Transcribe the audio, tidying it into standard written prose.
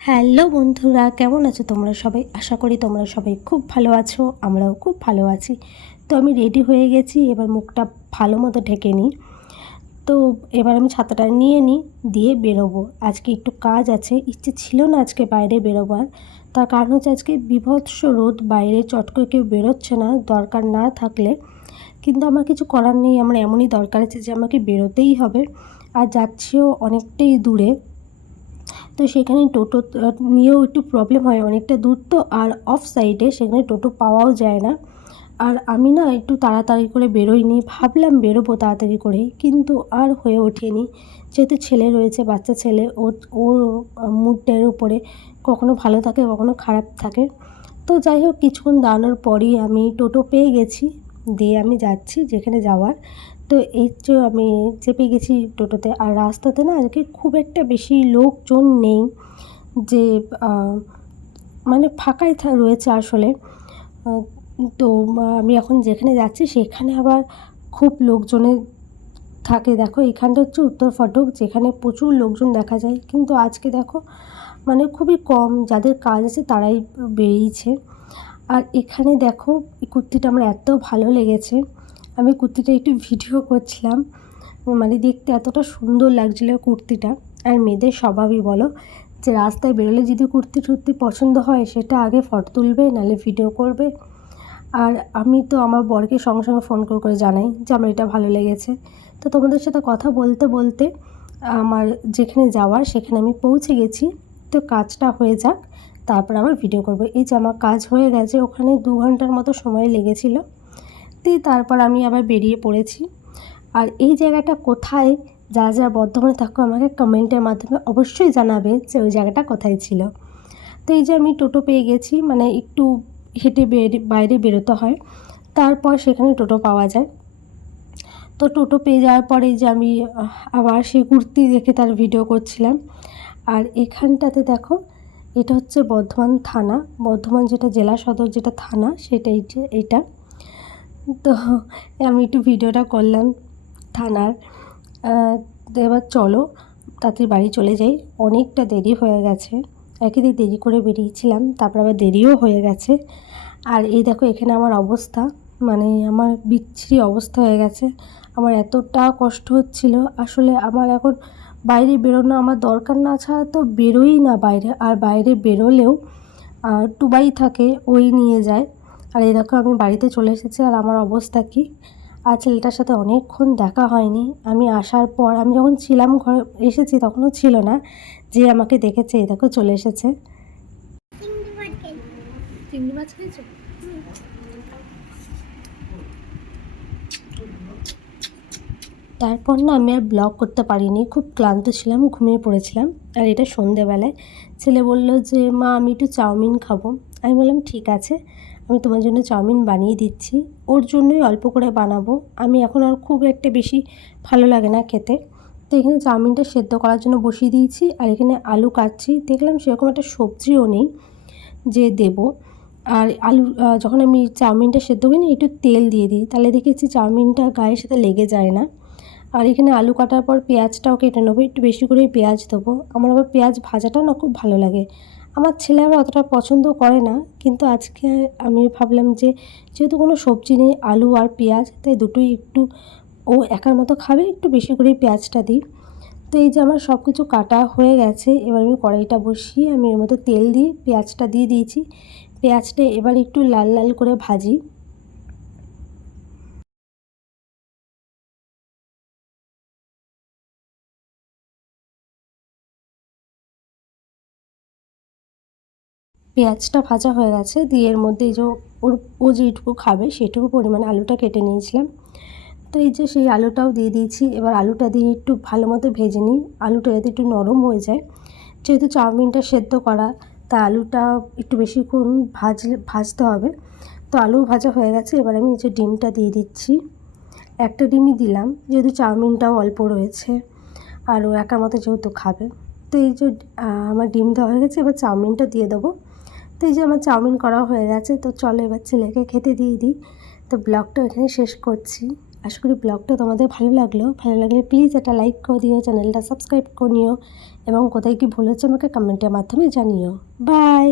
Hello বন্ধুরা, কেমন আছো তোমরা সবাই? আশা করি তোমরা সবাই খুব ভালো আছো, আমরাও খুব ভালো আছি। তো আমি রেডি হয়ে গেছি, এবার মুখটা ভালো মতো ঢেকে নিই। তো এবার আমি ছাতাটা নিয়ে নিই, দিয়ে বেরোবো। আজকে একটু কাজ আছে, ইচ্ছে ছিল না আজকে বাইরে বেরোবার। তার কারণ হচ্ছে আজকে বীভৎস রোদ, বাইরে চট করে কেউ বেরোচ্ছে না দরকার না থাকলে। কিন্তু আমার কিছু করার নেই, আমার এমনই দরকার আছে যে আমাকে বেরোতেই হবে। আর যাচ্ছিও অনেকটাই দূরে, তো সেখানে টোটো নিয়েও একটু প্রবলেম হয়, অনেকটা দূর তো। আর অফ সাইডে সেখানে টোটো পাওয়াও যায় না। আর আমি না একটু তাড়াতাড়ি করে বেরোইনি, ভাবলাম বেরোবো তাড়াতাড়ি করেই, কিন্তু আর হয়ে ওঠেনি। যেহেতু ছেলে রয়েছে, বাচ্চা ছেলে, ওর ওর মুডটার উপরে কখনো ভালো থাকে কখনো খারাপ থাকে। তো যাই হোক, কিছুক্ষণ দাঁড়ানোর পরই আমি টোটো পেয়ে গেছি, দিয়ে আমি যাচ্ছি যেখানে যাওয়ার। তো এই যে আমি চেপে গেছি টোটোতে। আর রাস্তাতে না আজকে খুব একটা বেশি লোকজন নেই, যে মানে ফাঁকাই রয়েছে আসলে। আহ, তো আমি এখন যেখানে যাচ্ছি সেখানে আবার খুব লোকজনের থাকে। দেখো, এখানটা হচ্ছে উত্তর ফটক, যেখানে প্রচুর লোকজন দেখা যায়, কিন্তু আজকে দেখো মানে খুবই কম, যাদের কাজ আছে তারাই বেরিয়েছে। আর এখানে দেখো, এই কুর্তিটা আমার এত ভালো লেগেছে, আমি কুর্তিটা একটু ভিডিও করছিলাম। মানে দেখতে এতটা সুন্দর লাগছিলো কুর্তিটা। আর মেয়েদের স্বভাবই বলো, যে রাস্তায় বেরোলে যদি কুর্তি টুর্তি পছন্দ হয়, সেটা আগে ফটো তুলবে, নাহলে ভিডিও করবে। আর আমি তো আমার বরকে সঙ্গে সঙ্গে ফোন করে করে জানাই যে আমার এটা ভালো লেগেছে। তো তোমাদের সাথে কথা বলতে বলতে আমার যেখানে যাওয়ার সেখানে আমি পৌঁছে গেছি। তো কাজটা হয়ে যাক, তারপর আবার ভিডিও করব। এই যে আমার কাজ হয়ে গেছে, ওখানে 2 ঘন্টার মতো সময় লেগেছিল। দিয়ে তারপর আমি আবার বেরিয়ে পড়েছি। আর এই জায়গাটা কোথায়, যারা যারা বর্ধমানে থাকো আমাকে কমেন্টের মাধ্যমে অবশ্যই জানাবে যে ওই জায়গাটা কোথায় ছিল। তো এই যে আমি টোটো পেয়ে গেছি, মানে একটু হেঁটে বাইরে বেরোতে হয়, তারপর সেখানে টোটো পাওয়া যায়। তো টোটো পেয়ে যাওয়ার পরে যে আমি আবার সেই কুর্তি দেখে তার ভিডিও করছিলাম। আর এখানটাতে দেখো, এটা হচ্ছে বর্ধমান থানা, বর্ধমান যেটা জেলা সদর, যেটা থানা সেটা এইটা। তো আমি একটু ভিডিওটা করলাম থানার। তো এবার চলো তাড়াতাড়ি বাড়ি চলে যাই, অনেকটা দেরি হয়ে গেছে। একই দিন দেরি করে বেরিয়েছিলাম, তারপর আবার দেরিও হয়ে গেছে। আর এই দেখো এখানে আমার অবস্থা, মানে আমার বিচ্ছিরি অবস্থা হয়ে গেছে। আমার এতটা কষ্ট হচ্ছিল আসলে। আমার এখন বাইরে বেরোনো আমার দরকার না ছাড়া তো বেরোই না বাইরে। আর বাইরে বেরোলেও টুবাই থাকে, ওই নিয়ে যায়। আর এই দেখো আমি বাড়িতে চলে এসেছি, আর আমার অবস্থা কী। আর ছেলেটার সাথে অনেকক্ষণ দেখা হয়নি। আমি আসার পর, আমি যখন ছিলাম ঘরে এসেছি তখনও ছিল না, যে আমাকে দেখেছে এই দেখো চলে এসেছে। চিংড়ি মাছ খেয়েছো? তারপর না আমি আর ব্লগ করতে পারিনি, খুব ক্লান্ত ছিলাম, ঘুমিয়ে পড়েছিলাম। আর এটা সন্ধেবেলায় ছেলে বলল যে মা আমি একটু চাউমিন খাবো। আমি বললাম ঠিক আছে, আমি তোমার জন্য চাউমিন বানিয়ে দিচ্ছি। ওর জন্যই অল্প করে বানাবো, আমি এখন আর খুব একটা বেশি ভালো লাগে না খেতে। তো এখানে চাউমিনটা সেদ্ধ করার জন্য বসিয়ে দিয়েছি, আর এখানে আলু কাটছি। দেখলাম সেরকম একটা সবজিও নেই যে দেবো। আর আলু যখন আমি চাউমিনটা সেদ্ধ করি না, একটু তেল দিয়ে দিই, তাহলে দেখেছি চাউমিনটা গায়ের সাথে লেগে যায় না। আর এখানে আলু কাটার পর পেঁয়াজটাও কেটে নেবো, একটু বেশি করেই পেঁয়াজ দেবো। আমার আবার পেঁয়াজ ভাজাটা না খুব ভালো লাগে। আমার ছেলে আবার অতটা পছন্দ করে না, কিন্তু আজকে আমি ভাবলাম যে যেহেতু কোনো সবজি নেই, আলু আর পেঁয়াজ, তাই দুটোই একটু ও একার মতো খাবে, একটু বেশি করেই পেঁয়াজটা দিই। তো এই যে আমার সব কিছু কাটা হয়ে গেছে, এবার আমি কড়াইটা বসিয়ে আমি এর মধ্যে তেল দিয়ে পেঁয়াজটা দিয়ে দিয়েছি। পেঁয়াজটা এবার একটু লাল লাল করে ভাজি। পেঁয়াজটা ভাজা হয়ে গেছে, দিয়ে এর মধ্যে এই যে ওর ও যেইটুকু খাবে সেটুকু পরিমাণে আলুটা কেটে নিয়েছিলাম। তো এই যে সেই আলুটাও দিয়ে দিয়েছি। এবার আলুটা দিয়ে একটু ভালো মতো ভেজে নিই, আলুটা যাতে একটু নরম হয়ে যায়। যেহেতু চাউমিনটা সেদ্ধ করা, তাই আলুটা একটু বেশিক্ষণ ভাজতে হবে। তো আলু ভাজা হয়ে গেছে, এবার আমি এই যে ডিমটা দিয়ে দিচ্ছি। একটা ডিমই দিলাম, যেহেতু চাউমিনটাও অল্প রয়েছে, আর ও একার মতো যেহেতু খাবে। তো এই যে আমার ডিম দেওয়া হয়ে গেছে, এবার চাউমিনটা দিয়ে দেবো। তো এই যে আমার চাউমিন করা হয়ে গেছে, তো চলো এবার ছেলেকে খেতে দিয়ে দিই। তো ব্লগটা এখানে শেষ করছি। আশা করি ব্লগটা তোমাদের ভালো লাগলে প্লিজ একটা লাইক করে দিও, চ্যানেলটা সাবস্ক্রাইব করে নিও এবং কোথায় কি ভুল হচ্ছে আমাকে কমেন্টের মাধ্যমে জানিও। বাই।